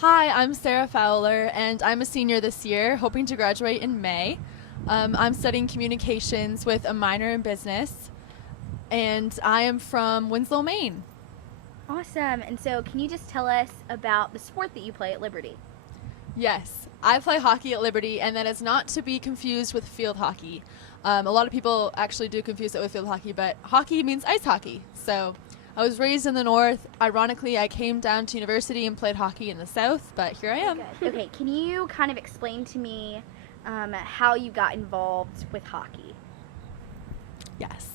Hi, I'm Sarah Fowler, and I'm a senior this year, hoping to graduate in May. I'm studying communications with a minor in business, and I am from Winslow, Maine. Awesome. And so, can you just tell us about the sport that you play at Liberty? Yes, I play hockey at Liberty, and that is not to be confused with field hockey. A lot of people actually do confuse it with field hockey, but hockey means ice hockey. So I was raised in the north. Ironically, I came down to university and played hockey in the south, but here I am. Good. Okay, can you kind of explain to me how you got involved with hockey? Yes.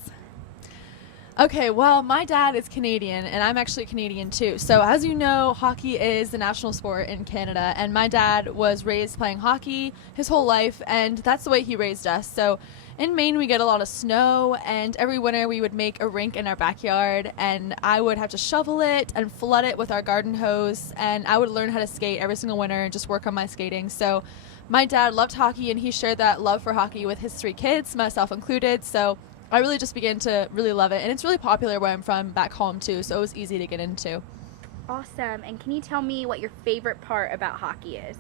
Okay, well, my dad is Canadian, and I'm actually Canadian too. So, as you know, hockey is the national sport in Canada, and my dad was raised playing hockey his whole life, and that's the way he raised us. So, in Maine, we get a lot of snow, and every winter we would make a rink in our backyard, and I would have to shovel it and flood it with our garden hose, and I would learn how to skate every single winter and just work on my skating. So, my dad loved hockey, and he shared that love for hockey with his three kids, myself included. So, I really just began to really love it, and it's really popular where I'm from back home too, so it was easy to get into. Awesome. And can you tell me what your favorite part about hockey is?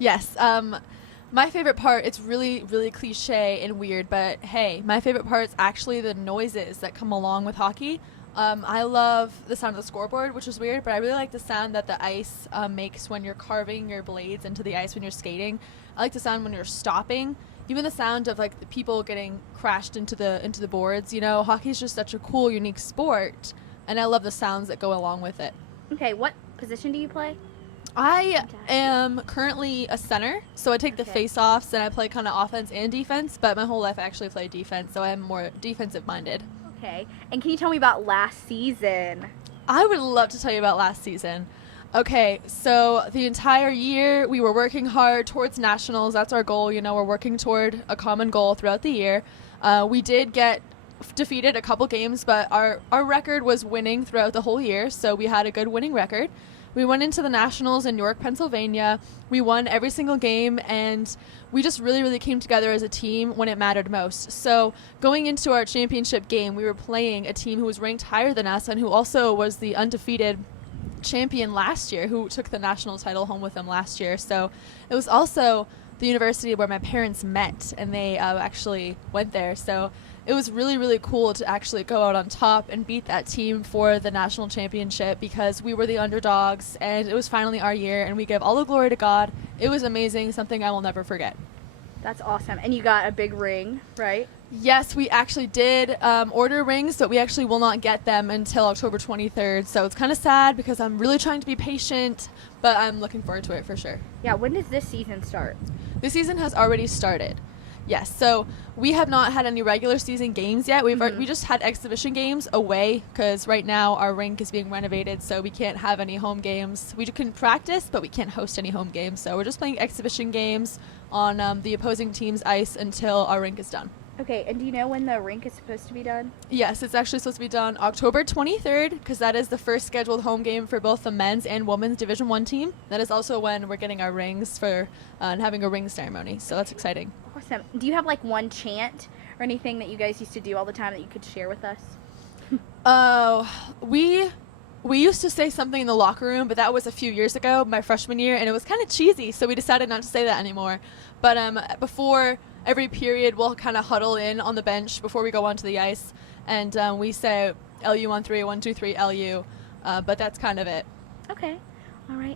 Yes, my favorite part, it's really, really cliche and weird, but hey, my favorite part is actually the noises that come along with hockey. I love the sound of the scoreboard, which is weird, but I really like the sound that the ice makes when you're carving your blades into the ice when you're skating. I like the sound when you're stopping. Even the sound of like the people getting crashed into the boards. You know, hockey is just such a cool, unique sport, and I love the sounds that go along with it. Okay, what position do you play? I Fantastic. am currently a center, so I take the Okay. face-offs and I play kind of offense and defense. But my whole life I actually played defense, so I'm more defensive-minded. Okay. And can you tell me about last season? I would love to tell you about last season. Okay, so the entire year we were working hard towards nationals. That's our goal. You know, we're working toward a common goal throughout the year. We did get defeated a couple games, but our record was winning throughout the whole year, so we had a good winning record. We went into the nationals in York, Pennsylvania. We won every single game, and we just really, really came together as a team when it mattered most. So going into our championship game, we were playing a team who was ranked higher than us and who also was the undefeated champion last year, who took the national title home with them last year. So it was also the university where my parents met, and they actually went there. So it was really, really cool to actually go out on top and beat that team for the national championship, because we were the underdogs and it was finally our year, and we give all the glory to God. It was amazing, something I will never forget. That's awesome. And you got a big ring, right? Yes, we actually did order rings, but we actually will not get them until October 23rd. So it's kind of sad because I'm really trying to be patient, but I'm looking forward to it for sure. Yeah, when does this season start? The season has already started. Yes, so we have not had any regular season games yet. We just had exhibition games away because right now our rink is being renovated, so we can't have any home games. We can practice, but we can't host any home games. So we're just playing exhibition games on the opposing team's ice until our rink is done. Okay, and do you know when the rink is supposed to be done? Yes, it's actually supposed to be done October 23rd, because that is the first scheduled home game for both the men's and women's Division One team. That is also when we're getting our rings for and having a ring ceremony. So that's exciting. Awesome. Do you have like one chant or anything that you guys used to do all the time that you could share with us? Oh, we used to say something in the locker room, but that was a few years ago, my freshman year, and it was kind of cheesy, so we decided not to say that anymore. But before every period, we'll kind of huddle in on the bench before we go onto the ice, and we say LU on three, 1, 2, 3, LU. But that's kind of it. Okay. All right.